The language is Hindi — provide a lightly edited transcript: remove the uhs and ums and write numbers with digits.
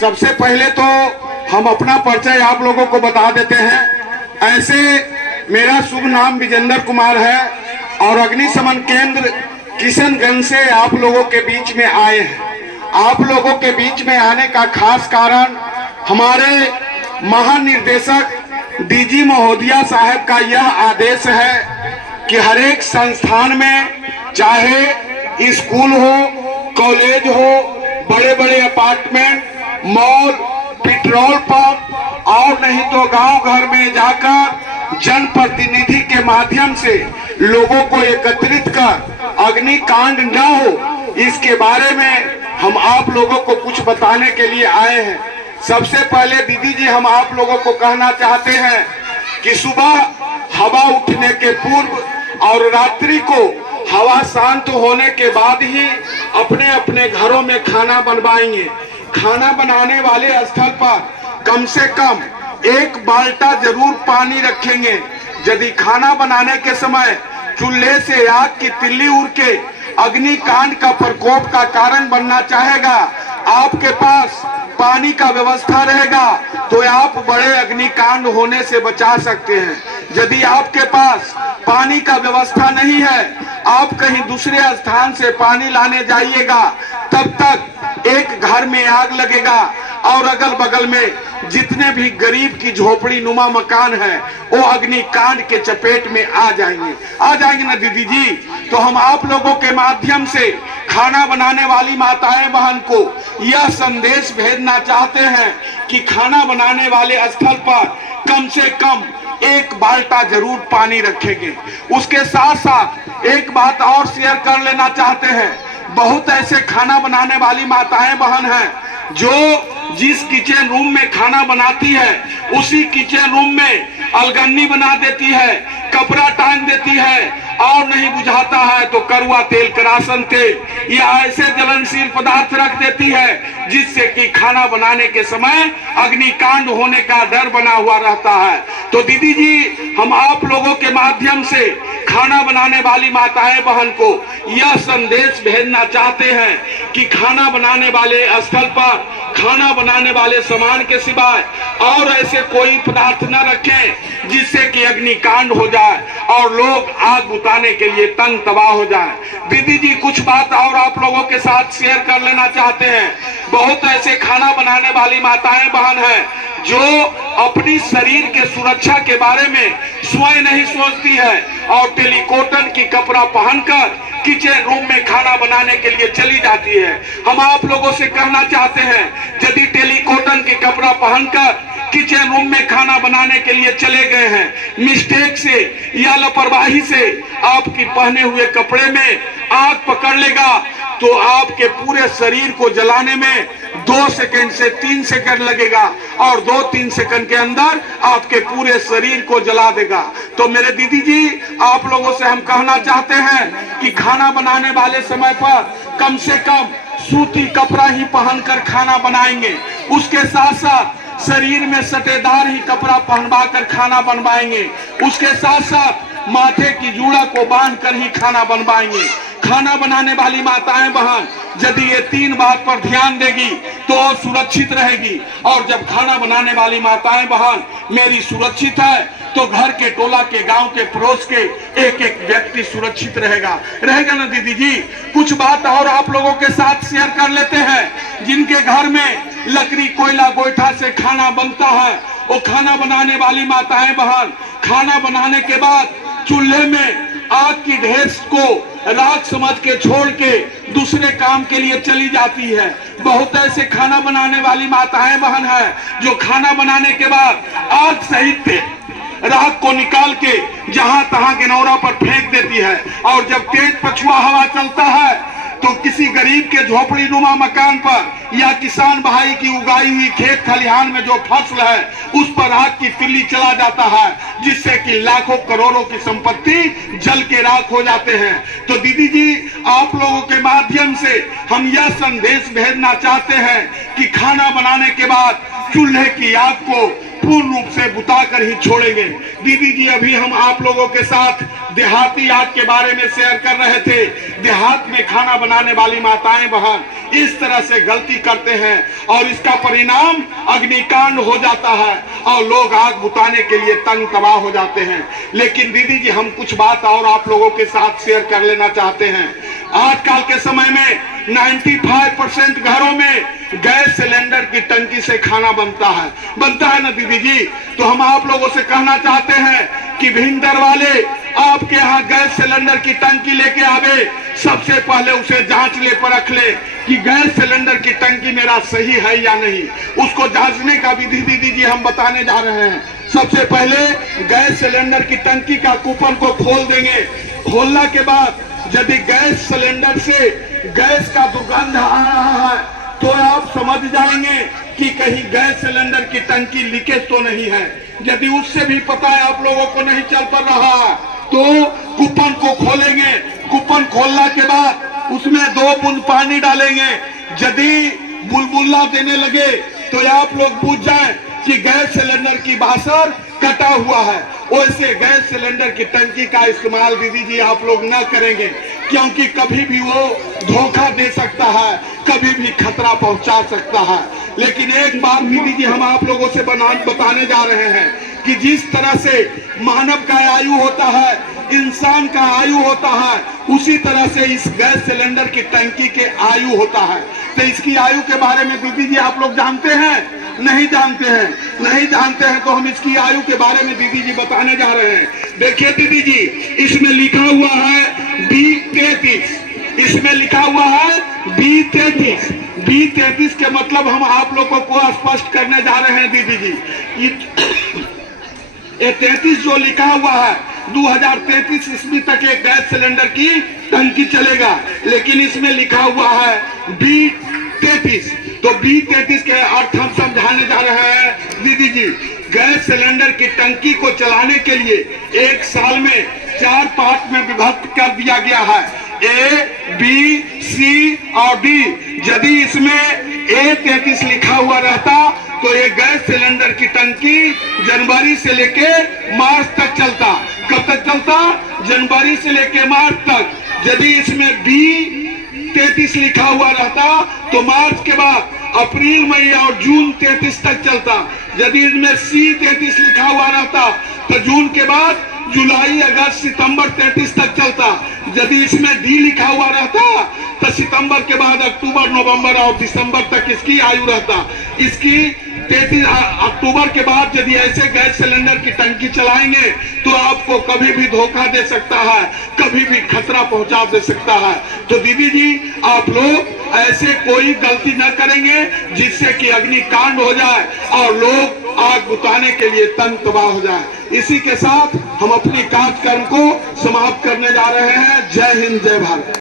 सबसे पहले तो हम अपना परिचय आप लोगों को बता देते हैं। ऐसे मेरा शुभ नाम विजेंद्र कुमार है और अग्निशमन केंद्र किशनगंज से आप लोगों के बीच में आए हैं। आप लोगों के बीच में आने का खास कारण हमारे महानिर्देशक डीजी महोदया साहब का यह आदेश है कि हर एक संस्थान में, चाहे स्कूल हो, कॉलेज हो, बड़े बड़े अपार्टमेंट, मॉल, पेट्रोल पंप और नहीं तो गांव घर में जाकर जनप्रतिनिधि के माध्यम से लोगों को एकत्रित कर अग्निकांड न हो, इसके बारे में हम आप लोगों को कुछ बताने के लिए आए हैं। सबसे पहले दीदी जी, हम आप लोगों को कहना चाहते हैं कि सुबह हवा उठने के पूर्व और रात्रि को हवा शांत होने के बाद ही अपने अपने घरों में खाना बनवाएंगे। खाना बनाने वाले स्थल पर कम से कम 1 बाल्टा जरूर पानी रखेंगे। यदि खाना बनाने के समय चूल्हे से आग की तिल्ली उड़ के अग्निकांड का प्रकोप का कारण बनना चाहेगा, आपके पास पानी का व्यवस्था रहेगा तो आप बड़े अग्निकांड होने से बचा सकते हैं। यदि आपके पास पानी का व्यवस्था नहीं है, आप कहीं दूसरे स्थान से पानी लाने जाइएगा, तब तक एक घर में आग लगेगा और अगल बगल में जितने भी गरीब की झोपड़ी नुमा मकान है वो अग्निकांड के चपेट में आ जाएंगे ना दीदी जी। तो हम आप लोगों के माध्यम से खाना बनाने वाली माताएं बहन को यह संदेश भेजना चाहते हैं कि खाना बनाने वाले स्थल पर कम से कम 1 बाल्टा जरूर पानी रखेंगे। उसके साथ साथ एक बात और शेयर कर लेना चाहते हैं। बहुत ऐसे खाना बनाने वाली माताएं बहन हैं जो जिस किचन रूम में खाना बनाती है उसी किचन रूम में अलगन्नी बना देती है, कपड़ा टांग देती है और नहीं बुझाता है तो कड़वा तेल, करासन तेल या ऐसे ज्वलनशील पदार्थ रख देती है जिससे कि खाना बनाने के समय अग्निकांड होने का डर बना हुआ रहता है। तो दीदी जी, हम आप लोगों के माध्यम से खाना बनाने वाली माताएं बहन को यह संदेश भेजना चाहते हैं कि खाना बनाने वाले स्थल पर खाना बनाने वाले सामान के सिवाय और ऐसे कोई पदार्थ न रखें जिससे कि अग्निकांड हो जाए और लोग आग बुताने के लिए तन तबाह हो जाए। दीदी जी, कुछ बात और आप लोगों के साथ शेयर कर लेना चाहते हैं। बहुत ऐसे खाना बनाने वाली माताएं बहन हैं जो अपनी शरीर के सुरक्षा के बारे में स्वयं नहीं सोचती है और टेलीकॉटन की कपड़ा पहनकर किचन रूम में खाना बनाने के लिए चली जाती है। हम आप लोगों से कहना चाहते हैं, यदि टेलीकॉटन की कपड़ा पहनकर किचन रूम में खाना बनाने के लिए चले गए हैं, मिस्टेक से या लापरवाही से आपकी पहने हुए कपड़े में आग पकड़ लेगा तो आपके पूरे शरीर को जलाने में 2 सेकंड से 3 सेकंड लगेगा और 2-3 सेकंड के अंदर आपके पूरे शरीर को जला देगा। तो मेरे दीदी जी, आप लोगों से हम कहना चाहते हैं कि खाना बनाने वाले समय पर कम से कम सूती कपड़ा ही पहनकर खाना बनाएंगे। उसके साथ साथ शरीर में सटेदार ही कपड़ा पहनवा कर खाना बनवाएंगे। उसके साथ साथ माथे की जूड़ा को बांधकर ही खाना बनवाएंगे। खाना बनाने वाली माताएं बहन यदि ये 3 बात पर ध्यान देगी तो सुरक्षित रहेगी। और जब खाना बनाने वाली माताएं बहन मेरी सुरक्षित है तो घर के, टोला के, गांव के, पड़ोस के एक एक व्यक्ति सुरक्षित रहेगा ना दीदी जी। कुछ बात और आप लोगों के साथ शेयर कर लेते हैं। जिनके घर में लकड़ी, कोयला, गोईठा से खाना बनता है, वो खाना बनाने वाली माताएं बहन खाना बनाने के बाद चूल्हे में आग की ढेर को राख समझ के छोड़ के दूसरे काम के लिए चली जाती है। बहुत ऐसे खाना बनाने वाली माताएं बहन हैं जो खाना बनाने के बाद आग सहित राख को निकाल के जहां तहां गिनौरा पर फेंक देती है और जब तेज पछुआ हवा चलता है तो किसी गरीब के झोपड़ी नुमा मकान पर या किसान भाई की उगाई हुई खेत खलिहान में जो फसल है उस पर आग की तिल्ली चला जाता है, जिससे कि लाखों करोड़ों की संपत्ति जल के राख हो जाते हैं। तो दीदी जी, आप लोगों के माध्यम से हम यह संदेश भेजना चाहते हैं कि खाना बनाने के बाद चूल्हे की आग को पूर्ण रूप से बुता कर ही छोड़ेंगे। दीदी जी, अभी हम आप लोगों के साथ देहाती आग के बारे में शेयर कर रहे थे। देहात में खाना बनाने वाली माताएं बहन इस तरह से गलती करते हैं और इसका परिणाम अग्निकांड हो जाता है और लोग आग बुताने के लिए तंग तबाह हो जाते हैं। लेकिन दीदी जी, हम कुछ बात और आप लोगों के साथ शेयर कर लेना चाहते हैं। आजकल के समय में 95% घरों में गैस सिलेंडर की टंकी से खाना बनता है ना दीदी जी। तो हम आप लोगों से कहना चाहते हैं कि भिंडर वाले आपके यहाँ गैस सिलेंडर की टंकी लेके आवे, सबसे पहले उसे जांच ले परख ले कि गैस सिलेंडर की टंकी मेरा सही है या नहीं। उसको जांचने का विधि दीदी जी हम बताने जा रहे हैं। सबसे पहले गैस सिलेंडर की टंकी का कूपन को खोल देंगे। खोलने के बाद यदि गैस सिलेंडर से गैस का दुर्गंध आ रहा है तो आप समझ जाएंगे कि कहीं गैस सिलेंडर की टंकी लीकेज तो नहीं है। यदि उससे भी पता है आप लोगों को नहीं चल पा रहा है तो कूपन को खोलेंगे। कूपन खोलने के बाद उसमें 2 बूंद पानी डालेंगे। यदि बुलबुला देने लगे तो आप लोग पूछ जाए कि गैस सिलेंडर की बासर कटा हुआ है। वैसे गैस सिलेंडर की टंकी का इस्तेमाल दीदी जी आप लोग न करेंगे, क्योंकि कभी भी वो धोखा दे सकता है, कभी भी खतरा पहुंचा सकता है। लेकिन एक बात दीदी जी हम आप लोगों से बताने जा रहे हैं कि जिस तरह से मानव का आयु होता है, इंसान का आयु होता है, उसी तरह से इस गैस सिलेंडर की टंकी के आयु होता है। तो इसकी आयु के बारे में दीदी जी आप लोग जानते हैं? नहीं जानते हैं। नहीं जानते हैं तो हम इसकी आयु के बारे में दीदी जी बताने जा रहे हैं। देखिए दीदी जी, इसमें लिखा हुआ है B33। इसमें लिखा हुआ है B33। B33 के मतलब हम आप लोगों को स्पष्ट करने जा रहे हैं दीदी जी। ये 33 जो लिखा हुआ है 2033 ईस्वी तक एक गैस सिलेंडर की टंकी चलेगा, लेकिन इसमें लिखा हुआ है B33। तो B33 के अर्थ हम समझाने जा रहे हैं दीदी जी। गैस सिलेंडर की टंकी को चलाने के लिए एक साल में 4 पार्ट में विभक्त कर दिया गया है, A, B, C और D। यदि इसमें A33 लिखा हुआ रहता तो ये गैस सिलेंडर की टंकी जनवरी से लेके मार्च तक चलता। कब तक चलता? जनवरी से लेके मार्च तक। यदि इसमें B33 लिखा हुआ रहता तो मार्च के बाद अप्रैल, मई और जून 33 तक चलता। यदि इसमें C33 लिखा हुआ रहता तो जून के बाद जुलाई, अगस्त, सितंबर 33 तक चलता। यदि इसमें D लिखा हुआ रहता तो सितंबर के बाद अक्टूबर, नवंबर और दिसंबर तक इसकी आयु रहता। इसकी 33 अक्टूबर के बाद यदि ऐसे गैस सिलेंडर की टंकी चलाएंगे तो आपको कभी भी धोखा दे सकता है, कभी भी खतरा पहुंचा दे सकता है। तो दीदी जी, आप लोग ऐसे कोई गलती न करेंगे जिससे कि अग्निकांड हो जाए और लोग आग बुताने के लिए तंग तबाह हो जाए। इसी के साथ हम अपनी कार्यक्रम को समाप्त करने जा रहे हैं। जय हिंद, जय भारत।